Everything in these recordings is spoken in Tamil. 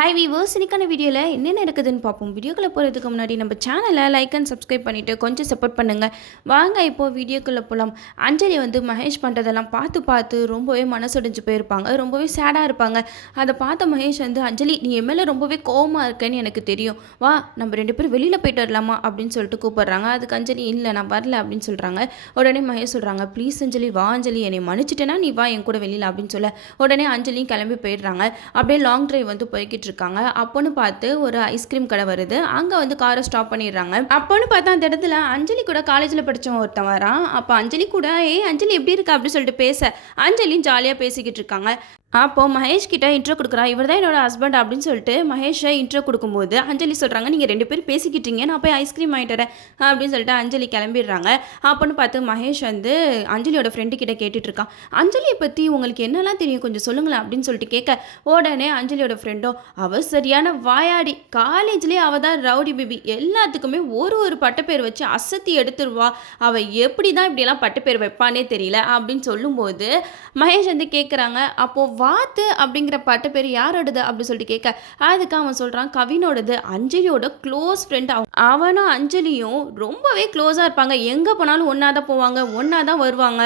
ஹாய் வீவர்ஸ், இன்னைக்கான வீடியோவில் என்ன நடக்குதுன்னு பார்ப்போம். வீடியோக்குள்ளே போகிறதுக்கு முன்னாடி நம்ம சேனலை லைக் அண்ட் சப்ஸ்கிரைப் பண்ணிவிட்டு கொஞ்சம் சப்போர்ட் பண்ணுங்கள். வாங்க இப்போது வீடியோக்குள்ளே போகலாம். அஞ்சலி மகேஷ் பண்ணுறதெல்லாம் பார்த்து ரொம்பவே மனசுடைஞ்சு போயிருப்பாங்க. ரொம்பவே சேடாக இருப்பாங்க. அதை பார்த்த மகேஷ் அஞ்சலி நீ என் மேலே ரொம்பவே கோவமாக இருக்கேன்னு எனக்கு தெரியும், வா நம்ம 2 பேரும் வெளியில் போயிட்டு வரலாமா அப்படின்னு சொல்லிட்டு கூப்பிட்றாங்க. அதுக்கு அஞ்சலி இல்லை நான் வரல அப்படின்னு சொல்கிறாங்க. உடனே மகேஷ் சொல்கிறாங்க, ப்ளீஸ் அஞ்சலி வா அஞ்சலி, என்னை மன்னிச்சிட்டேன்னா நீ வா என் கூட வெளியில் அப்படின்னு சொல்ல உடனே அஞ்சலியும் கிளம்பி போயிடுறாங்க. அப்படியே லாங் ட்ரைவ் போய்கிட்டு இருக்காங்க. அப்போன்னு பார்த்து ஒரு ஐஸ்கிரீம் கடை வருது. அங்க காரை ஸ்டாப் பண்ணிடுறாங்க. அப்போன்னு பார்த்தா அந்த இடத்துல அஞ்சலி கூட காலேஜில் படித்தவன் ஒருத்தன் வரான். அப்போ அஞ்சலி கூட அஞ்சலி எப்படி இருக்கா அப்படின்னு சொல்லிட்டு பேச அஞ்சலியும் ஜாலியாக பேசிக்கிட்டு இருக்காங்க. அப்போ மகேஷ் கிட்ட இன்ட்ரோ கொடுக்குறா. இவர் தான் என்னோட ஹஸ்பண்ட் அப்படின்னு சொல்லிட்டு மகேஷை இன்ட்ரோ கொடுக்கும்போது அஞ்சலி சொல்கிறாங்க, நீங்கள் 2 பேரும் பேசிக்கிட்டீங்க, நான் போய் ஐஸ்கிரீம் வாங்கிட்டு வரேன் அப்படின்னு சொல்லிட்டு அஞ்சலி கிளம்பிடுறாங்க. அப்போன்னு பார்த்து மகேஷ் அஞ்சலியோட ஃப்ரெண்டு கிட்ட கேட்டுட்ருக்கான், அஞ்சலியை பற்றி உங்களுக்கு என்னெல்லாம் தெரியும் கொஞ்சம் சொல்லுங்களேன் அப்படின்னு சொல்லிட்டு கேட்க உடனே அஞ்சலியோட ஃப்ரெண்டும், அவள் சரியான வாயாடி, காலேஜ்லேயே அவள் தான் ரவுடி பேபி, எல்லாத்துக்குமே ஒரு பட்டப்பேர் வச்சு அசத்தி எடுத்துருவா, அவள் எப்படி தான் இப்படியெல்லாம் பட்டப்பேர் வைப்பானே தெரியல அப்படின்னு சொல்லும்போது மகேஷ் கேட்குறாங்க, அப்போது வாத்து அப்படிங்கிற பாட்டு பேர் யாரோடது அப்படின்னு சொல்லிட்டு கேட்க அதுக்கு அவன் சொல்கிறான், கவினோடது, அஞ்சலியோட க்ளோஸ் ஃப்ரெண்ட். அவனும் அஞ்சலியும் ரொம்பவே க்ளோஸாக இருப்பாங்க, எங்கே போனாலும் ஒன்றா தான் போவாங்க, ஒன்றா தான் வருவாங்க,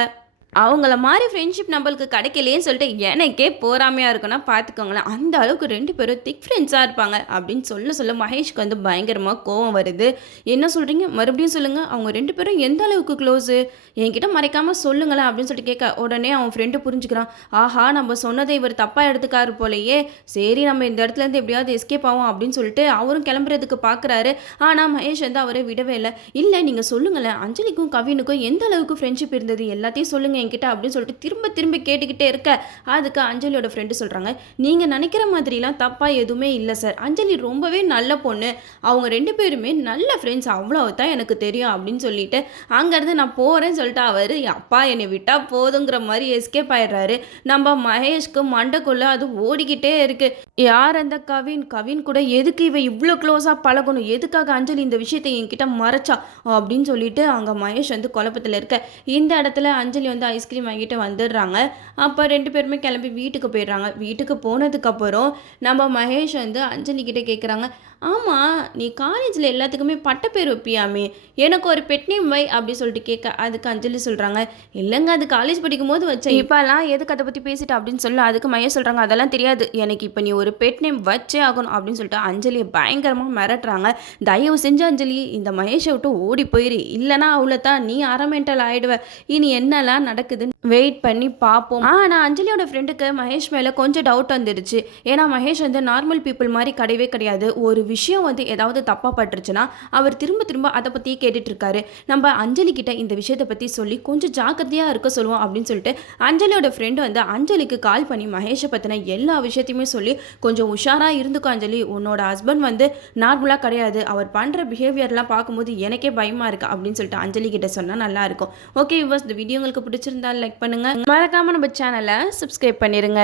அவங்கள மாதிரி ஃப்ரெண்ட்ஷிப் நம்மளுக்கு கிடைக்கலேன்னு சொல்லிட்டு எனக்கே போராமையாக இருக்குன்னா பார்த்துக்கோங்களேன், அந்த அளவுக்கு 2 பேரும் திக் ஃப்ரெண்ட்ஸாக இருப்பாங்க அப்படின்னு சொல்ல மகேஷ்க்கு பயங்கரமாக கோவம் வருது. என்ன சொல்கிறீங்க, மறுபடியும் சொல்லுங்கள், அவங்க 2 பேரும் எந்த அளவுக்கு க்ளோஸு, என்கிட்ட மறைக்காமல் சொல்லுங்களேன் அப்படின்னு சொல்லிட்டு கேட்க உடனே அவன் ஃப்ரெண்டு புரிஞ்சுக்கிறான், ஆஹா நம்ம சொன்னதை இவர் தப்பாக எடுத்துக்காரு போலையே, சரி நம்ம இந்த இடத்துலேருந்து எப்படியாவது எஸ்கேப் ஆகும் அப்படின்னு சொல்லிட்டு அவரும் கிளம்புறதுக்கு பார்க்குறாரு. ஆனால் மகேஷ் அவரை விடவே இல்லை நீங்கள் சொல்லுங்களேன், அஞ்சலிக்கும் கவினுக்கும் எந்த அளவுக்கு ஃப்ரெண்ட்ஷிப் இருந்தது எல்லாத்தையும் சொல்லுங்கள் என்கிட்ட அப்படின்னு சொல்லிட்டு திரும்ப கேட்டுக்கிட்டே இருக்க அதுக்கு அஞ்சலியோட ஃப்ரெண்டு சொல்கிறாங்க, நீங்கள் நினைக்கிற மாதிரிலாம் தப்பாக எதுவுமே இல்லை சார், அஞ்சலி ரொம்பவே நல்ல பொண்ணு, அவங்க 2 பேருமே நல்ல ஃப்ரெண்ட்ஸ், அவ்வளோ தான் எனக்கு தெரியும் அப்படின்னு சொல்லிட்டு அங்கேருந்து நான் போகிறேன்னு சொல்லிட்டு அவர் அப்பா என்னை விட்டால் போதுங்கிற மாதிரி எஸ்கேப் ஆயிடுறாரு. நம்ம மகேஷ்க்கு மண்டைக்குள்ளே அது ஓடிக்கிட்டே இருக்கு, யார் அந்த கவின் கூட எதுக்கு இவ இவ்வளோ க்ளோஸாக பழகணும், எதுக்காக அஞ்சலி இந்த விஷயத்தை என்கிட்ட மறைச்சா அப்படின்னு சொல்லிட்டு அங்கே மகேஷ் குழப்பத்தில் இருக்க இந்த இடத்துல அஞ்சலி ஐஸ்கிரீம் வாங்கிட்டு வந்துடுறாங்க. அப்போ 2 பேருமே கிளம்பி வீட்டுக்கு போயிடுறாங்க. வீட்டுக்கு போனதுக்கப்புறம் நம்ம மகேஷ் அஞ்சலி கிட்டே கேட்குறாங்க, ஆமாம் நீ காலேஜில் எல்லாத்துக்குமே பட்டப்பேர் வைப்பியாமே, எனக்கு ஒரு பெட் நேம் வை அப்படி சொல்லிட்டு கேட்க அதுக்கு அஞ்சலி சொல்கிறாங்க, இல்லைங்க அது காலேஜ் படிக்கும் போது வச்சேன், இப்போல்லாம் எதுக்கு அதை பற்றி பேசிட்டு அப்படின்னு சொல்ல அதுக்கு மகேஷ் சொல்கிறாங்க, அதெல்லாம் தெரியாது, எனக்கு இப்போ நீ ஒரு பெட் நேம் வச்சே ஆகணும் அப்படின்னு சொல்லிட்டு அஞ்சலியை பயங்கரமாக மிரட்டுறாங்க. தயவு செஞ்சு அஞ்சலி இந்த மகேஷை விட்டு ஓடி போயிரு, இல்லைனா அவ்வளோதான் நீ அரமெண்டல் ஆகிடுவ, இனி என்னெல்லாம் நடக்குதுன்னு வெயிட் பண்ணி பார்ப்போம். ஆனால் அஞ்சலியோட ஃப்ரெண்டுக்கு மகேஷ் மேலே கொஞ்சம் டவுட் வந்துடுச்சு. ஏன்னா மகேஷ் நார்மல் பீப்புள் மாதிரி கிடையவே கிடையாது. ஒரு விஷயம் ஏதாவது தப்பாக பட்டுருச்சுன்னா அவர் திரும்ப அதை பற்றியே கேட்டுட்ருக்காரு. நம்ம அஞ்சலி கிட்ட இந்த விஷயத்தை பற்றி சொல்லி கொஞ்சம் ஜாக்கிரதையாக இருக்க சொல்லுவோம் அப்படின்னு சொல்லிட்டு அஞ்சலியோட ஃப்ரெண்டு அஞ்சலிக்கு கால் பண்ணி மகேஷை பற்றின எல்லா விஷயத்தையுமே சொல்லி கொஞ்சம் உஷாராக இருந்துக்கோ அஞ்சலி, உன்னோட ஹஸ்பண்ட் நார்மலாக கிடையாது, அவர் பண்ணுற பிஹேவியர்லாம் பார்க்கும்போது எனக்கே பயமாக இருக்குது அப்படின்னு சொல்லிட்டு அஞ்சலி கிட்ட சொன்னால் நல்லாயிருக்கும். ஓகே வியூவர்ஸ், இந்த வீடியோ உங்களுக்கு பிடிச்சிருந்தா லைக் பண்ணுங்கள், மறக்காமல் நம்ம சேனலை சப்ஸ்கிரைப் பண்ணிடுங்க.